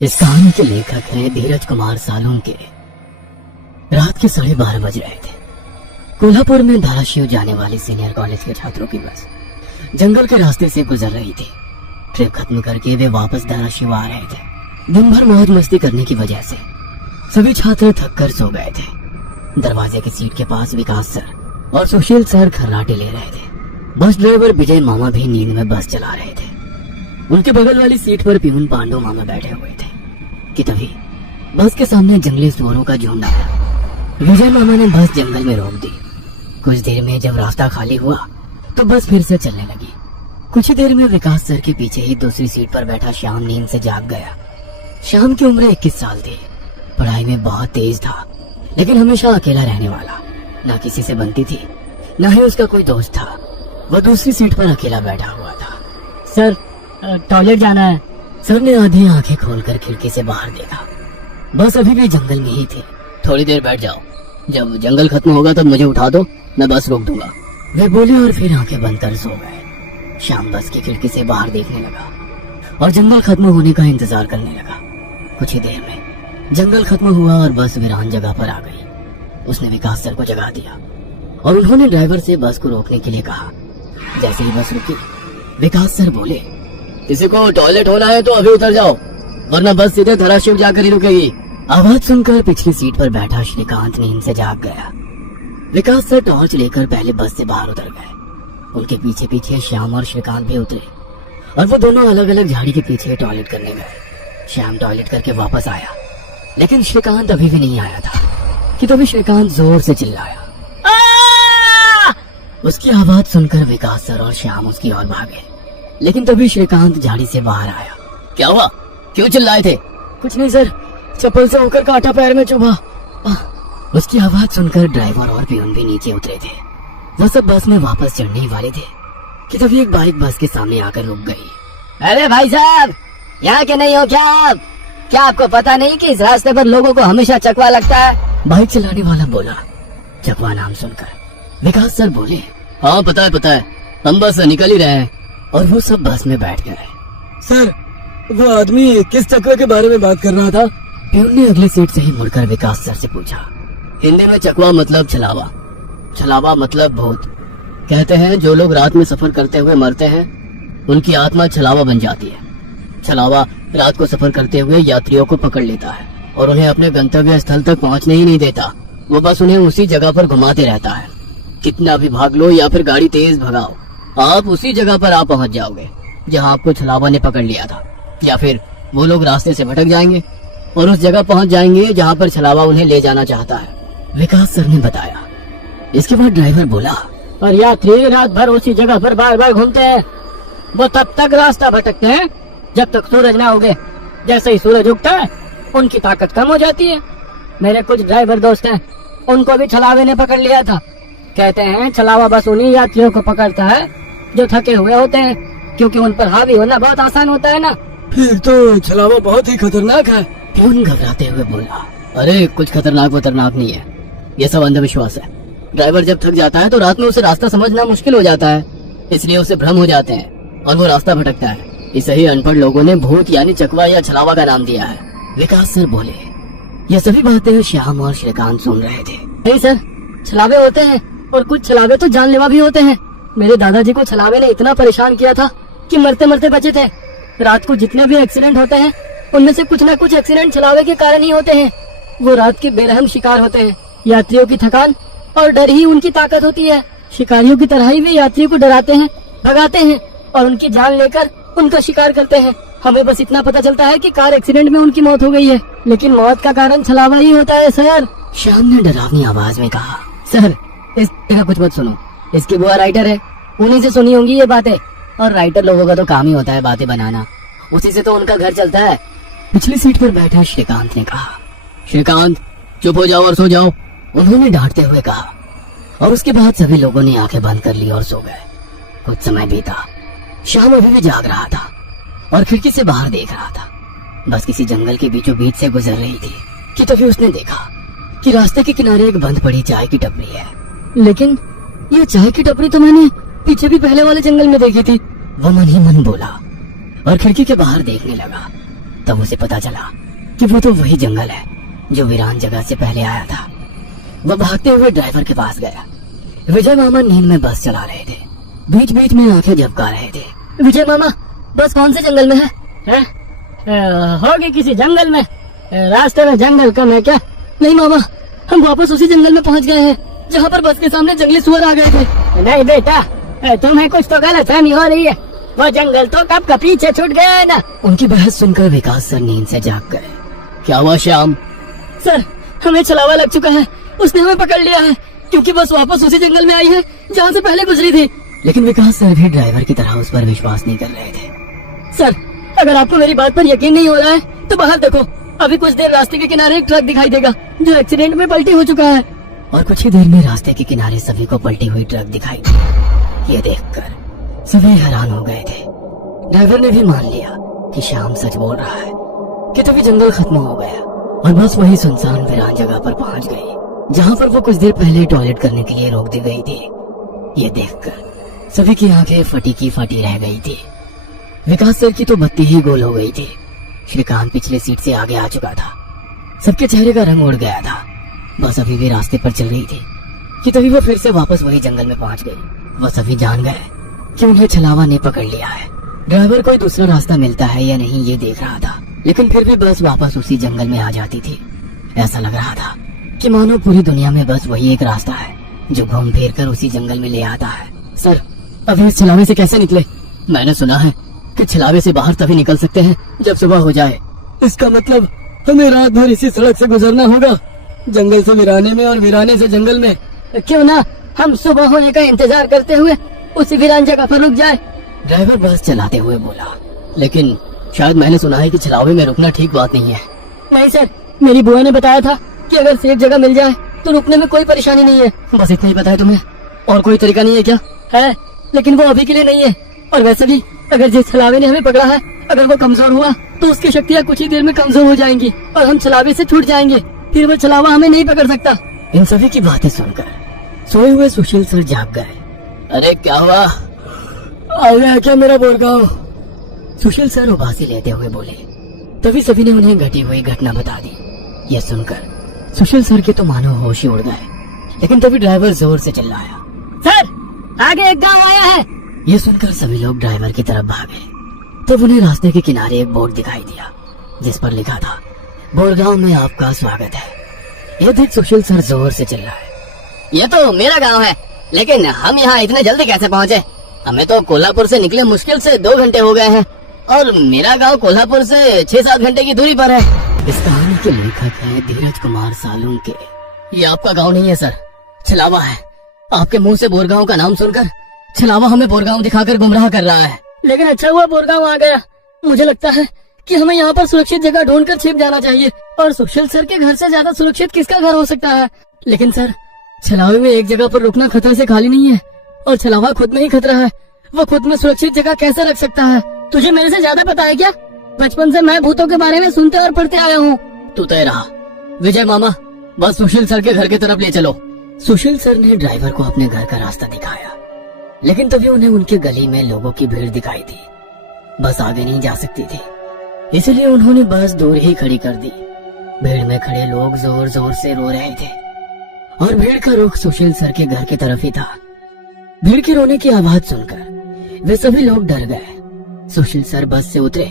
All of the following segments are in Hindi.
इस कहानी के लेखक हैं धीरज कुमार सालुंके। रात के 12:30 बज रहे थे। कोल्हापुर में धाराशिव जाने वाली सीनियर कॉलेज के छात्रों की बस जंगल के रास्ते से गुजर रही थी। ट्रिप खत्म करके वे वापस धाराशिव आ रहे थे। दिन भर मौज मस्ती करने की वजह से सभी छात्र थक कर सो गए थे। दरवाजे की सीट के पास विकास सर और सुशील सर खर्राटे ले रहे थे। बस ड्राइवर विजय मामा भी नींद में बस चला रहे थे। उनके बगल वाली सीट पर पियून पांडु मामा बैठे हुए थे कि तभी बस के सामने जंगली सुअरों का झुंड आया। विजय मामा ने बस जंगल में रोक दी। कुछ देर में जब रास्ता खाली हुआ तो बस फिर से चलने लगी। कुछ ही देर में विकास सर के पीछे ही दूसरी सीट पर बैठा श्याम नींद से जाग गया। श्याम की उम्र 21 साल थी। पढ़ाई में बहुत तेज था, लेकिन हमेशा अकेला रहने वाला। ना किसी से बनती थी, ना ही उसका कोई दोस्त था। वह दूसरी सीट पर अकेला बैठा हुआ था। सर, टॉयलेट जाना है। सर ने आधी आंखें खोलकर खिड़की से बाहर देखा। बस अभी भी जंगल में ही थी। थोड़ी देर बैठ जाओ, जब जंगल खत्म होगा तब मुझे उठा दो, मैं बस रोक दूंगा, वे बोले और फिर आंखें बंद कर सो गए। श्याम बस की खिड़की से बाहर देखने लगा और जंगल खत्म होने का इंतजार करने लगा। कुछ ही देर में जंगल खत्म हुआ और बस वीरान जगह पर आ गई। उसने विकास सर को जगा दिया और उन्होंने ड्राइवर से बस को रोकने के लिए कहा। जैसे ही बस रुकी, विकास सर बोले, किसी को टॉयलेट होना है तो अभी उतर जाओ, वरना बस सीधे धाराशिव जाकर ही रुकेगी। आवाज सुनकर पिछली सीट पर बैठा श्रीकांत नींद से जाग गया। विकास सर टॉर्च लेकर पहले बस से बाहर उतर गए। उनके पीछे पीछे श्याम और श्रीकांत भी उतरे और वो दोनों अलग अलग झाड़ी के पीछे टॉयलेट करने गए। श्याम टॉयलेट करके वापस आया, लेकिन श्रीकांत अभी भी नहीं आया था कि तभी श्रीकांत जोर से चिल्लाया। उसकी आवाज सुनकर विकास सर और श्याम उसकी ओर भागे, लेकिन तभी श्रीकांत झाड़ी से बाहर आया। क्या हुआ, क्यों चिल्लाए थे? कुछ नहीं सर, चप्पल से होकर कांटा पैर में चुभा। उसकी आवाज सुनकर ड्राइवर और पियून भी नीचे उतरे थे। वह सब बस में वापस चढ़ने ही वाले थे कि तभी एक बाइक बस के सामने आकर रुक गई। अरे भाई साहब, यहाँ के नहीं हो क्या आप? क्या आपको पता नहीं कि इस रास्ते पर लोगों को हमेशा चकवा लगता है? बाइक चलाने वाला बोला। चकवा नाम सुनकर विकास सर बोले, हाँ पता है, हम बस निकल ही रहे हैं। और वो सब बस में बैठ गए। सर, वो आदमी किस चकवे के बारे में बात कर रहा था? पियून ने अगले सीट से ही मुड़कर विकास सर से पूछा। हिंदी में चकवा मतलब छलावा, छलावा मतलब भूत। कहते हैं जो लोग रात में सफर करते हुए मरते हैं, उनकी आत्मा छलावा बन जाती है। छलावा रात को सफर करते हुए यात्रियों को पकड़ लेता है और उन्हें अपने गंतव्य स्थल तक पहुंचने ही नहीं देता। वो बस उन्हें उसी जगह पर घुमाते रहता है। कितना भी भाग लो या फिर गाड़ी तेज भगाओ, आप उसी जगह पर आप पहुंच जाओगे जहां आपको छलावा ने पकड़ लिया था। या फिर वो लोग रास्ते से भटक जाएंगे और उस जगह पहुंच जाएंगे जहां पर छलावा उन्हें ले जाना चाहता है, विकास सर ने बताया। इसके बाद ड्राइवर बोला, और यात्री रात भर उसी जगह पर बार बार घूमते हैं। वो तब तक रास्ता भटकते हैं जब तक सूरज ना उगे। जैसे ही सूरज उगता है, उनकी ताकत कम हो जाती है। मेरे कुछ ड्राइवर दोस्त हैं, उनको भी छलावे ने पकड़ लिया था। कहते हैं छलावा बस उन्हीं यात्रियों को पकड़ता है जो थके हुए होते हैं, क्योंकि उन पर हावी होना बहुत आसान होता है ना। फिर तो छलावा बहुत ही खतरनाक है। पियून घबराते हुए बोला, अरे कुछ खतरनाक नहीं है, ये सब अंधविश्वास है। ड्राइवर जब थक जाता है तो रात में उसे रास्ता समझना मुश्किल हो जाता है, इसलिए उसे भ्रम हो जाते हैं और वो रास्ता भटकता है। इसे ही अनपढ़ लोगों ने भूत यानी चकवा या छलावा का नाम दिया है। विकास सर बोले। ये सभी बातें श्याम और श्रीकांत सुन रहे थे। नहीं सर, छलावे होते हैं और कुछ छलावे तो जानलेवा भी होते हैं। मेरे दादाजी को छलावे ने इतना परेशान किया था कि मरते मरते बचे थे। रात को जितने भी एक्सीडेंट होते हैं, उनमें से कुछ न कुछ एक्सीडेंट छलावे के कारण ही होते हैं। वो रात के बेरहम शिकार होते हैं। यात्रियों की थकान और डर ही उनकी ताकत होती है। शिकारियों की तरह ही वे यात्रियों को डराते हैं, भगाते हैं और उनकी जान लेकर उनका शिकार करते हैं। हमें बस इतना पता चलता है कि कार एक्सीडेंट में उनकी मौत हो गई है, लेकिन मौत का कारण छलावा ही होता है सर। श्याम ने डरावनी आवाज में कहा। सर, इस तरह कुछ मत सुनो, इसकी बुआ राइटर है, उन्हीं से सुनी होंगी ये बातें। और राइटर लोगों का तो काम ही होता है बातें बनाना, उसी से तो उनका घर चलता है। पिछली सीट पर बैठा श्रीकांत ने कहा। श्रीकांत, चुप हो जाओ और सो जाओ, उन्होंने डांटते हुए कहा। और उसके बाद सभी लोगों ने आंखें बंद कर ली और सो गए। कुछ समय बीता। श्याम अभी भी जाग रहा था और खिड़की से बाहर देख रहा था। बस किसी जंगल के बीचों बीच से गुजर रही थी कि तभी उसने देखा कि रास्ते के किनारे एक बंद पड़ी चाय की टपरी है। लेकिन ये चाय की टपरी तो मैंने पीछे भी पहले वाले जंगल में देखी थी, वो मन ही मन बोला और खिड़की के बाहर देखने लगा। तब उसे पता चला कि वो तो वही जंगल है जो वीरान जगह से पहले आया था। वह भागते हुए ड्राइवर के पास गया। विजय मामा नींद में बस चला रहे थे, बीच बीच में आंखें झपका रहे थे। विजय मामा, बस कौन से जंगल में है? होगी किसी जंगल में। रास्ते में जंगल कम है क्या? नहीं मामा, हम वापस उसी जंगल में पहुंच गए हैं जहाँ पर बस के सामने जंगली सुअर आ गए थे। नहीं बेटा, तुम्हें कुछ तो गलतफहमी हो रही है। वो जंगल तो कब का पीछे छूट गया है ना। उनकी बहस सुनकर विकास सर नींद से जाग गए। क्या हुआ श्याम? सर, हमें छलावा लग चुका है। उसने हमें पकड़ लिया है क्योंकि बस वापस उसी जंगल में आई है जहाँ से पहले गुजरी थी। लेकिन विकास सर भी ड्राइवर की तरह उस पर विश्वास नहीं कर रहे थे। सर, अगर आपको मेरी बात पर यकीन नहीं हो रहा है तो बाहर देखो, अभी कुछ देर रास्ते के किनारे एक ट्रक दिखाई देगा जो एक्सीडेंट में पलटी हो चुका है। और कुछ ही देर में रास्ते के किनारे सभी को पलटी हुई ट्रक दिखाई दी। ये देखकर सभी हैरान हो गए थे। ड्राइवर ने भी मान लिया कि श्याम सच बोल रहा है कि तभी जंगल खत्म हो गया और बस वही सुनसान वीरान जगह पर पहुंच गई जहाँ पर वो कुछ देर पहले टॉयलेट करने के लिए रोक दी गई थी। ये देखकर सभी की आंखें फटी की फटी रह गई थी। विकास सर की तो बत्ती ही गोल हो गई थी। श्रीकांत पिछले सीट से आगे आ चुका था। सबके चेहरे का रंग उड़ गया था। बस अभी भी रास्ते पर चल रही थी कि तभी वो फिर से वापस वही जंगल में पहुंच गई। बस अभी जान गए कि उन्हें छलावा ने पकड़ लिया है। ड्राइवर कोई दूसरा रास्ता मिलता है या नहीं ये देख रहा था, लेकिन फिर भी बस वापस उसी जंगल में आ जाती थी। ऐसा लग रहा था कि मानो पूरी दुनिया में बस वही एक रास्ता है जो घूम फिर कर उसी जंगल में ले आता है। सर, अभी इस छलावे से कैसे निकले? मैंने सुना है कि छलावे से बाहर तभी निकल सकते हैं जब सुबह हो जाए। इसका मतलब हमें रात भर इसी सड़क से गुजरना होगा, जंगल से वीराने में और वीराने से जंगल में। क्यों ना हम सुबह होने का इंतजार करते हुए उसी वीरान जगह पर रुक जाए। ड्राइवर बस चलाते हुए बोला। लेकिन शायद मैंने सुना है कि छलावे में रुकना ठीक बात नहीं है। नहीं सर, मेरी बुआ ने बताया था कि अगर सेफ जगह मिल जाए तो रुकने में कोई परेशानी नहीं है। बस इतना ही पता है तुम्हें? और कोई तरीका नहीं है क्या? है, लेकिन वो अभी के लिए नहीं है। और वैसे भी अगर जिस छलावे ने हमें पकड़ा है, अगर वो कमजोर हुआ तो उसकी शक्तियाँ कुछ ही देर में कमजोर हो जाएंगी और हम छलावे से छूट जाएंगे। फिर वो छलावा हमें नहीं पकड़ सकता। इन सभी की बातें सुनकर सोए हुए सुशील सर जाग गए। अरे क्या हुआ? आ गया क्या मेरा बोरगांव? सुशील सर उबासी लेते हुए बोले। तभी सभी ने उन्हें घटी हुई घटना बता दी। यह सुनकर सुशील सर के तो मानो होश ही उड़ गए। लेकिन तभी ड्राइवर जोर से चिल्लाया, सर, आगे एक गांव आया है। यह सुनकर सभी लोग ड्राइवर की तरफ भागे। तब उन्हें रास्ते के किनारे एक बोर्ड दिखाई दिया जिस पर लिखा था, बोरगांव में आपका स्वागत है। यह देख सुशील सर जोर से चिल्लाए, ये तो मेरा गांव है, लेकिन हम यहाँ इतने जल्दी कैसे पहुँचे? हमें तो कोल्हापुर से निकले मुश्किल से 2 घंटे हो गए हैं और मेरा गांव कोल्हापुर से 6-7 घंटे की दूरी पर है। इस कहानी के लेखक हैं धीरज कुमार सालुंके। ये आपका गांव नहीं है सर, छलावा है। आपके मुंह से बोरगांव का नाम सुनकर छलावा हमें बोरगांव दिखाकर गुमराह कर रहा है। लेकिन अच्छा हुआ बोरगांव आ गया। मुझे लगता है कि हमें यहाँ पर सुरक्षित जगह ढूंढकर छिप जाना चाहिए। और सुशील सर के घर से ज्यादा सुरक्षित किसका घर हो सकता है? लेकिन सर, छलावे में एक जगह पर रुकना खतरे से खाली नहीं है और छलावा खुद में ही खतरा है। वो खुद में सुरक्षित जगह कैसे रख सकता है? तुझे मेरे से ज्यादा पता है क्या? बचपन से मैं भूतों के बारे में सुनते और पढ़ते आया हूँ। तू तय रहा। विजय मामा, बस सुशील सर के घर की तरफ ले चलो। सुशील सर ने ड्राइवर को अपने घर का रास्ता दिखाया, लेकिन तभी उन्हें उनके गली में लोगों की भीड़ दिखाई दी। बस आगे नहीं जा सकती थी, इसलिए उन्होंने बस दूर ही खड़ी कर दी। भीड़ में खड़े लोग जोर जोर से रो रहे थे और भीड़ का रुख सुशील सर के घर की तरफ ही था। भीड़ के रोने की आवाज सुनकर वे सभी लोग डर गए। सुशील सर बस से उतरे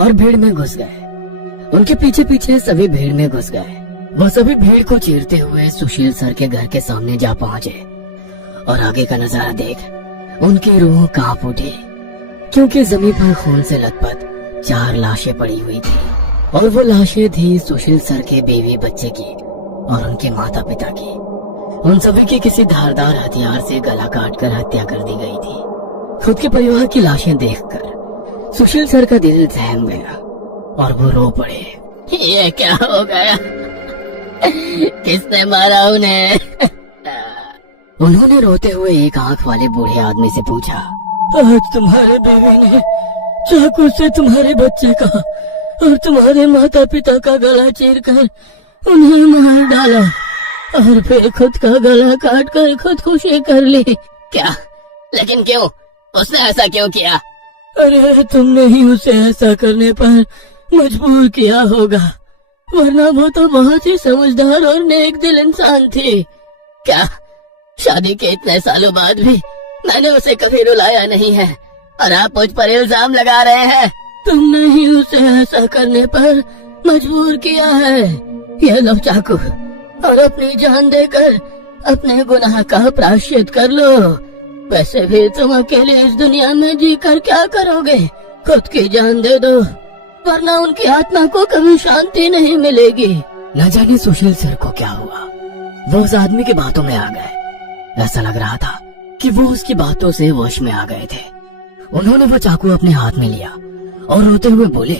और भीड़ में घुस गए। उनके पीछे पीछे सभी भीड़ में घुस गए। वह सभी भीड़ को चीरते हुए सुशील सर के घर के सामने जा पहुंचे और आगे का नजारा देख उनकी रूह कांप उठी, क्योंकि जमीन पर खून से लथपथ 4 लाशें पड़ी हुई थी और वो लाशें थी सुशील सर के बीवी बच्चे की और उनके माता पिता की। उन सभी की किसी धारदार हथियार से गला काटकर हत्या कर दी गई थी। खुद के परिवार की लाशें देखकर सुशील सर का दिल सहम गया और वो रो पड़े। ये क्या हो गया? किसने मारा उन्हें? उन्होंने रोते हुए एक आंख वाले बूढ़े आदमी से पूछा, आज तुम्हारे बेटे ने चाकू से तुम्हारे बच्चे का और तुम्हारे माता पिता का गला चीर कर उन्हें मार डाला और फिर खुद का गला काट कर खुदकुशी कर ली क्या? लेकिन क्यों? उसने ऐसा क्यों किया? अरे तुमने ही उसे ऐसा करने पर मजबूर किया होगा, वरना वो तो बहुत ही समझदार और नेक दिल इंसान थी। क्या शादी के इतने सालों बाद भी मैंने उसे कभी रुलाया नहीं है और आप मुझ पर इल्जाम लगा रहे हैं? तुमने ही उसे ऐसा करने पर मजबूर किया है। ये लो चाकू और अपनी जान देकर अपने गुनाह का प्रायश्चित कर लो। वैसे भी तुम अकेले इस दुनिया में जीकर क्या करोगे? खुद की जान दे दो, वरना उनकी आत्मा को कभी शांति नहीं मिलेगी। न जाने सुशील सर को क्या हुआ, वो उस आदमी की बातों में आ गए। ऐसा लग रहा था कि वो उसकी बातों से वश में आ गए थे। उन्होंने वो चाकू अपने हाथ में लिया और रोते हुए बोले,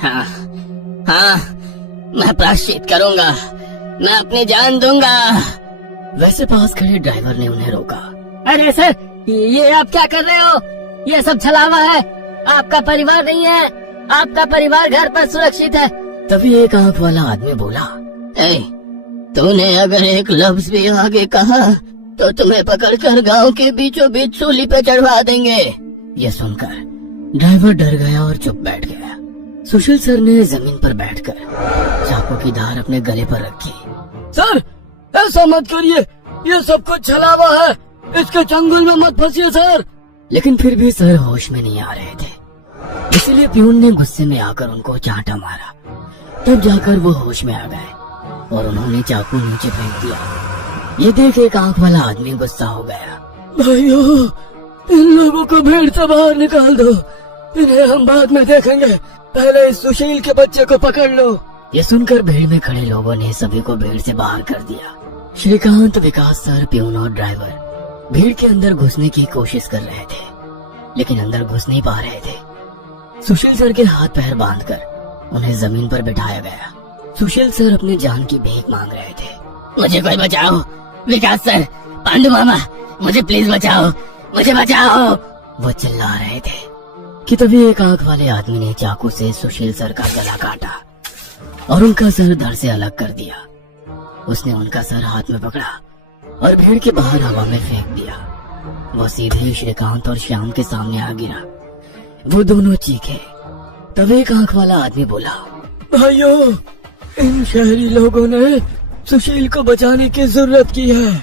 हाँ हाँ, मैं प्रायश्चित करूंगा, मैं अपनी जान दूंगा। वैसे पास खड़े ड्राइवर ने उन्हें रोका। अरे सर, ये आप क्या कर रहे हो? ये सब छलावा है, आपका परिवार नहीं है, आपका परिवार घर पर सुरक्षित है। तभी एक आंख वाला आदमी बोला, तूने अगर एक लफ्ज भी आगे कहा तो तुम्हें पकड़कर गांव के बीचों बीच सूली पे चढ़वा देंगे। यह सुनकर ड्राइवर डर गया और चुप बैठ गया। सुशील सर ने जमीन पर बैठकर चाकू की धार अपने गले पर रखी। सर, ऐसा मत करिए, ये सब कुछ छलावा है, इसके चंगुल में मत फंसिए सर। लेकिन फिर भी सर होश में नहीं आ रहे थे, इसीलिए प्यून ने गुस्से में आकर उनको चांटा मारा। तब जाकर वो होश में आ गए और उन्होंने चाकू नीचे फेंक दिया। ये देख एक आंख वाला आदमी गुस्सा हो गया। भाइयों, इन लोगों को भीड़ से बाहर निकाल दो, इन्हें हम बाद में देखेंगे, पहले इस सुशील के बच्चे को पकड़ लो। ये सुनकर भीड़ में खड़े लोगों ने सभी को भीड़ से बाहर कर दिया। श्रीकांत, विकास सर, प्यून और ड्राइवर भीड़ के अंदर घुसने की कोशिश कर रहे थे, लेकिन अंदर घुस नहीं पा रहे थे। सुशील सर के हाथ पैर बांधकर उन्हें जमीन पर बिठाया गया। सुशील सर अपनी जान की भीख मांग रहे थे। मुझे कोई बचाओ, विकास सर, पांडु मामा, मुझे प्लीज बचाओ, मुझे बचाओ। वो चिल्ला रहे थे कि तभी एक आंख वाले आदमी ने चाकू से सुशील सर का गला काटा और उनका सर धड़ से अलग कर दिया। उसने उनका सर हाथ में पकड़ा और भीड़ के बाहर हवा में फेंक दिया। वो सीधे श्रीकांत और श्याम के सामने आ गिरा। वो दोनों चीखे। तब एक आंख वाला आदमी बोला, भाइयों, इन शहरी लोगों ने सुशील को बचाने की जरूरत की है,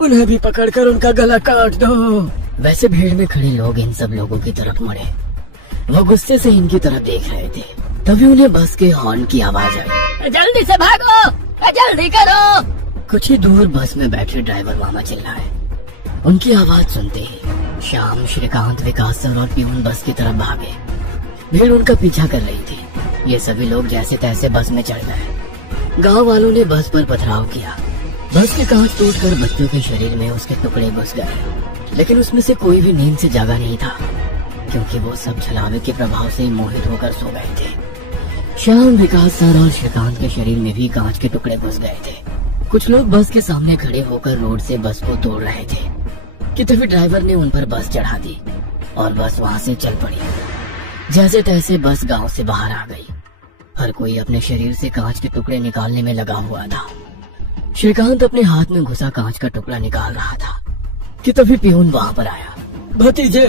उन्हें भी पकड़कर उनका गला काट दो। वैसे भीड़ में खड़े लोग इन सब लोगों की तरफ मुड़े। वो गुस्से से इनकी तरफ देख रहे थे। तभी उन्हें बस के हॉर्न की आवाज आई। जल्दी से भागो, जल्दी करो। कुछ ही दूर बस में बैठे ड्राइवर मामा चिल्लाए। उनकी आवाज सुनते ही श्याम, श्रीकांत, विकास सर और प्यून बस की तरफ भागे। भीड़ उनका पीछा कर रही थी। ये सभी लोग जैसे तैसे बस में चढ़ गए। गांव वालों ने बस पर पथराव किया। बस के कांच टूटकर बच्चों के शरीर में उसके टुकड़े घुस गए, लेकिन उसमें से कोई भी नींद से जागा नहीं था, क्योंकि वो सब छलावे के प्रभाव से मोहित होकर सो गए थे। श्याम, विकास सर और श्रीकांत के शरीर में भी कांच के टुकड़े घुस गए थे। कुछ लोग बस के सामने खड़े होकर रोड से बस को तोड़ रहे थे कि तभी ड्राइवर ने उन पर बस चढ़ा दी और बस वहाँ से चल पड़ी। जैसे तैसे बस गांव से बाहर आ गई। हर कोई अपने शरीर से कांच के टुकड़े निकालने में लगा हुआ था। श्रीकांत अपने हाथ में घुसा कांच का टुकड़ा निकाल रहा था कि तभी प्यून वहाँ पर आया। भतीजे,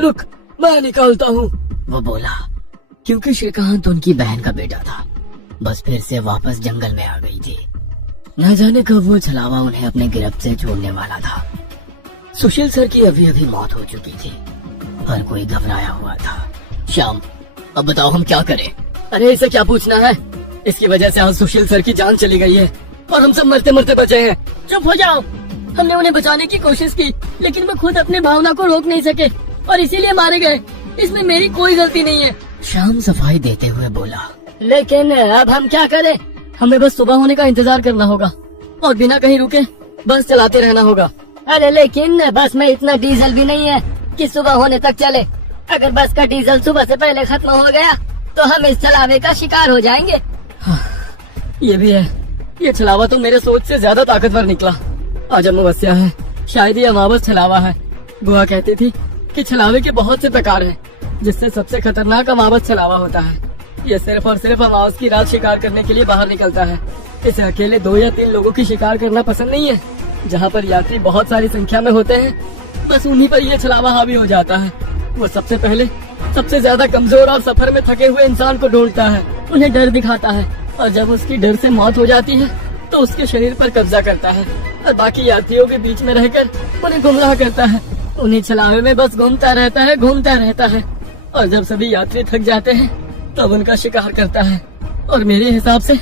रुक, मैं निकालता हूँ, वो बोला, क्योंकि श्रीकांत उनकी बहन का बेटा था। बस फिर से वापस जंगल में आ गई थी। न जाने कब वो छलावा उन्हें अपने गिरफ्त से छोड़ने वाला था। सुशील सर की अभी अभी मौत हो चुकी थी। हर कोई घबराया हुआ था। श्याम, अब बताओ हम क्या करें? अरे इसे क्या पूछना है, इसकी वजह से आज सुशील सर की जान चली गई है और हम सब मरते मरते बचे हैं। चुप हो जाओ, हमने उन्हें बचाने की कोशिश की, लेकिन वो खुद अपनी भावना को रोक नहीं सके और इसीलिए मारे गए। इसमें मेरी कोई गलती नहीं है। श्याम सफाई देते हुए बोला, लेकिन अब हम क्या करें? हमें बस सुबह होने का इंतजार करना होगा और बिना कहीं रुके बस चलाते रहना होगा। अरे लेकिन बस में इतना डीजल भी नहीं है कि सुबह होने तक चले। अगर बस का डीजल सुबह से पहले खत्म हो गया तो हम इस छलावे का शिकार हो जाएंगे। ये भी है, ये छलावा तो मेरे सोच से ज्यादा ताकतवर निकला। आज अमावस्या है, शायद ये अमावस छलावा है। बुआ कहती थी कि छलावे के बहुत से प्रकार हैं, जिससे सबसे खतरनाक अमावस छलावा होता है। ये सिर्फ और सिर्फ अमावस की रात शिकार करने के लिए बाहर निकलता है। इसे अकेले 2 या 3 लोगों की शिकार करना पसंद नहीं है। जहाँ पर यात्री बहुत सारी संख्या में होते हैं, बस उन्हीं पर यह छलावा हावी हो जाता है। वो सबसे पहले सबसे ज्यादा कमजोर और सफर में थके हुए इंसान को ढूंढता है, उन्हें डर दिखाता है, और जब उसकी डर से मौत हो जाती है तो उसके शरीर पर कब्जा करता है और बाकी यात्रियों के बीच में रहकर उन्हें गुमराह करता है। उन्हें छलावे में बस घूमता रहता है और जब सभी यात्री थक जाते हैं तब उनका शिकार करता है। और मेरे हिसाब से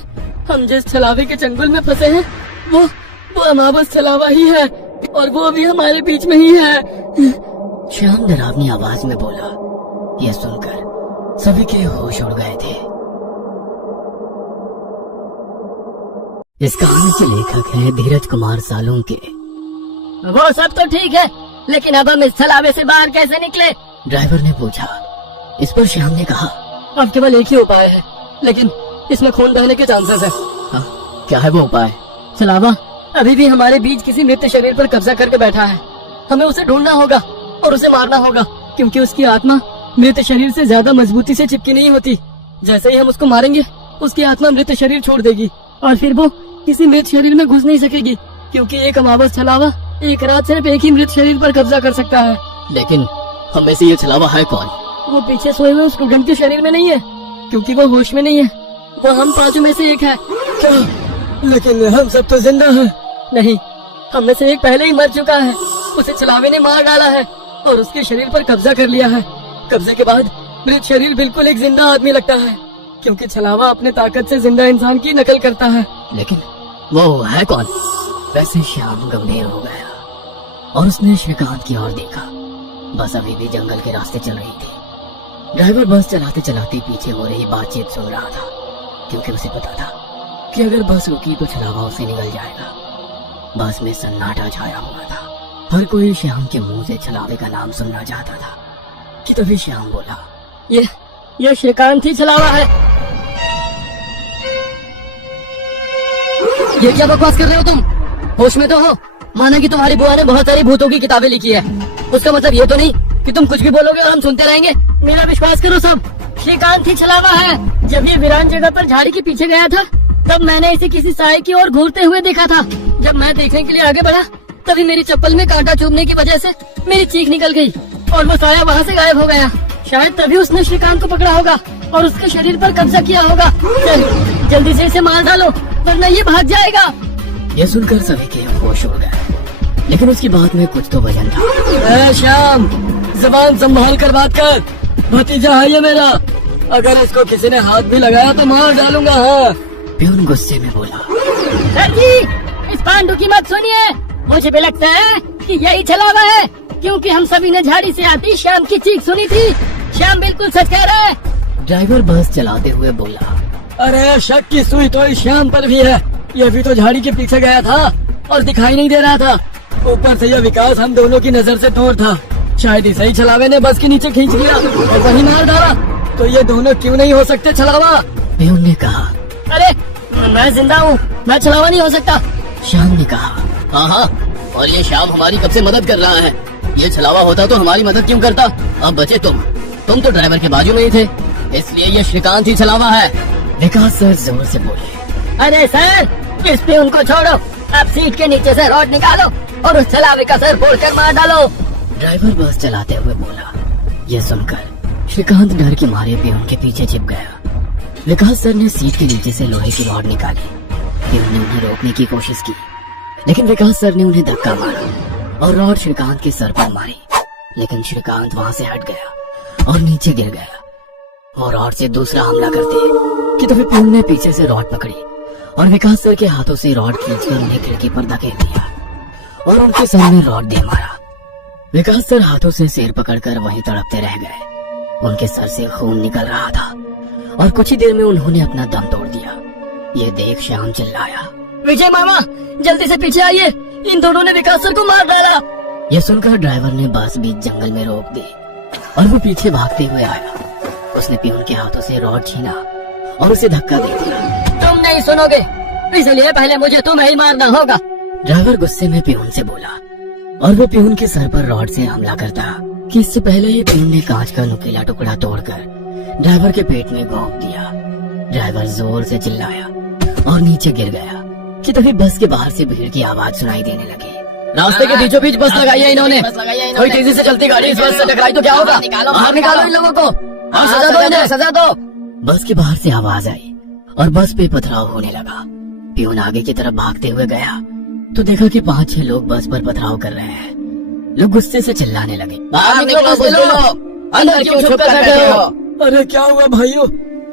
हम जिस छलावे के चंगुल में फंसे हैं वो अमावस छलावा ही है, और वो अभी हमारे बीच में ही है। श्याम डरावनी आवाज में बोला। यह सुनकर सभी के होश उड़ गए थे। इस कहानी के लेखक हैं धीरज कुमार सालुंके। वो सब तो ठीक है, लेकिन अब हम इस छलावे से बाहर कैसे निकले? ड्राइवर ने पूछा। इस पर श्याम ने कहा, अब केवल एक ही उपाय है, लेकिन इसमें खून बहने के चांसेस है। हाँ, क्या है वो उपाय? छलावा अभी भी हमारे बीच किसी मृत शरीर पर कब्जा करके बैठा है। हमें उसे ढूंढना होगा और उसे मारना होगा, क्योंकि उसकी आत्मा मृत शरीर से ज्यादा मजबूती से चिपकी नहीं होती। जैसे ही हम उसको मारेंगे उसकी आत्मा मृत शरीर छोड़ देगी और फिर वो किसी मृत शरीर में घुस नहीं सकेगी, क्योंकि एक अमावस छलावा एक रात सिर्फ एक ही मृत शरीर पर कब्जा कर सकता है। लेकिन हम में से ये छलावा है कौन? वो पीछे सोए हुए उस स्टूडेंट के शरीर में नहीं है, क्योंकि वो होश में नहीं है। वो हम पांचों में से एक है। क्या? लेकिन हम सब तो जिंदा हैं। नहीं, हम में से एक पहले ही मर चुका है। उसे छलावे ने मार डाला है और उसके शरीर पर कब्जा कर लिया है। कब्जे के बाद मृत शरीर बिल्कुल एक जिंदा आदमी लगता है, क्योंकि छलावा अपने ताकत से जिंदा इंसान की नकल करता है। लेकिन वो है कौन? वैसे श्याम गंभीर हो गया और उसने श्रीकांत की ओर देखा। बस अभी भी जंगल के रास्ते चल रही थी। ड्राइवर बस चलाते चलाते पीछे हो रही बातचीत सुन रहा था, क्योंकि उसे पता था कि अगर बस रुकी तो छलावा उसे निगल जाएगा। बस में सन्नाटा छाया हुआ था। हर कोई श्याम के मुंह से छलावे का नाम सुनना चाहता था कि तभी श्याम बोला, ये श्रीकांत ही छलावा है। ये क्या बकवास कर रहे हो तुम? होश में तो हो? माना कि तुम्हारी बुआ ने बहुत सारी भूतों की किताबें लिखी है, उसका मतलब ये तो नहीं कि तुम कुछ भी बोलोगे और हम सुनते रहेंगे। मेरा विश्वास करो सब, श्रीकांत ही छलावा है। जब ये वीरान जगह पर झाड़ी के पीछे गया था तब मैंने इसे किसी साए की ओर घूरते हुए देखा था। जब मैं देखने के लिए आगे बढ़ा तभी मेरी चप्पल में कांटा चुभने की वजह से मेरी चीख निकल गई और वो साया वहाँ से गायब हो गया। शायद तभी उसने श्रीकांत को पकड़ा होगा और उसके शरीर पर कब्जा किया होगा। जल्दी से इसे मार डालो, वरना ये भाग जाएगा। ये सुनकर सभी के होश उड़ गए, लेकिन उसकी बात में कुछ तो वजन था। श्याम, जबान संभाल कर बात कर। भतीजा है ये मेरा, अगर इसको किसी ने हाथ भी लगाया तो मार डालूंगा। हाँ। प्यून गुस्से में बोला, सर जी, इस पांडु की मत सुनिए। मुझे भी लगता है कि यही छलावा है, क्योंकि हम सभी ने झाड़ी से आती श्याम की चीख सुनी थी। श्याम बिल्कुल सच कह रहा है। ड्राइवर बस चलाते हुए बोला, अरे शक की सुई तो इस श्याम पर भी है। ये भी तो झाड़ी के पीछे गया था और दिखाई नहीं दे रहा था। ऊपर से यह विकास हम दोनों की नजर से दूर था। शायद इसे ही छलावे ने बस के नीचे खींच लिया और वहीं मार डाला। तो ये दोनों क्यों नहीं हो सकते छलावा? प्यून ने कहा। अरे मैं जिंदा हूँ, मैं छलावा नहीं हो सकता। श्याम ने कहा, हाँ, और ये श्याम हमारी कब से मदद कर रहा है। ये छलावा होता तो हमारी मदद क्यों करता? अब बचे तुम तो ड्राइवर के बाजू में ही थे, इसलिए ये श्रीकांत ही छलावा है। विकास सर जोर से बोले, अरे सर, इस प्यून को छोड़ो। आप सीट के नीचे से रॉड निकालो और उस छलावे का सर फोड़कर मार डालो। ड्राइवर बस चलाते हुए बोला। यह सुनकर श्रीकांत डर के मारे प्यून के पीछे छिप गया। विकास सर ने सीट के नीचे से लोहे की रॉड निकाली। प्यून ने उन्हें रोकने की कोशिश की, लेकिन विकास सर ने उन्हें धक्का मारा और रॉड श्रीकांत के सर पर मारी। लेकिन श्रीकांत वहाँ से हट गया और नीचे गिर गया। और रॉड से दूसरा हमला करते कि तभी प्यून ने पीछे से रॉड पकड़ी और विकास सर के हाथों से रॉड खींचकर उन्हें खिड़की पर धकेल दिया और उनके सर में रॉड दे मारा। विकास सर हाथों से सिर पकड़कर वहीं तड़पते रह गए। उनके सर से खून निकल रहा था और कुछ ही देर में उन्होंने अपना दम तोड़ दिया। ये देख श्याम चिल्लाया, विजय मामा, जल्दी से पीछे आइए, इन दोनों ने विकास सर को मार डाला। यह सुनकर ड्राइवर ने बस बीच जंगल में रोक दी और वो पीछे भागते हुए आया। उसने प्यून के हाथों से रॉड छीना और उसे धक्का दे दिया। तुम नहीं सुनोगे, इसलिए पहले मुझे तुम्हें ही मारना होगा। ड्राइवर गुस्से में प्यून से बोला और वो प्यून के सर पर रॉड से हमला करता कि इससे पहले ही प्यून ने कांच का नुकीला टुकड़ा तोड़कर ड्राइवर के पेट में घोंप दिया। ड्राइवर जोर से चिल्लाया और नीचे गिर गया कि तभी बस के बाहर से भीड़ की आवाज सुनाई देने लगी। रास्ते के बीचों बीच बस लगाई है इन्होंने। कोई तेजी से चलती गाड़ी इस बस से टकराई तो क्या होगा? बाहर निकालो इन लोगों को और सजा दो इन्हें, सजा दो। बस के बाहर से आवाज आई और बस पे पथराव होने लगा। पियून आगे की तरफ भागते हुए गया तो देखा कि 5-6 लोग बस पर पथराव कर रहे हैं। लोग गुस्से से चिल्लाने लगे, बाहर निकलो मजदूरों, अंदर क्यों छुप कर बैठे हो? अरे क्या हुआ भाइयों,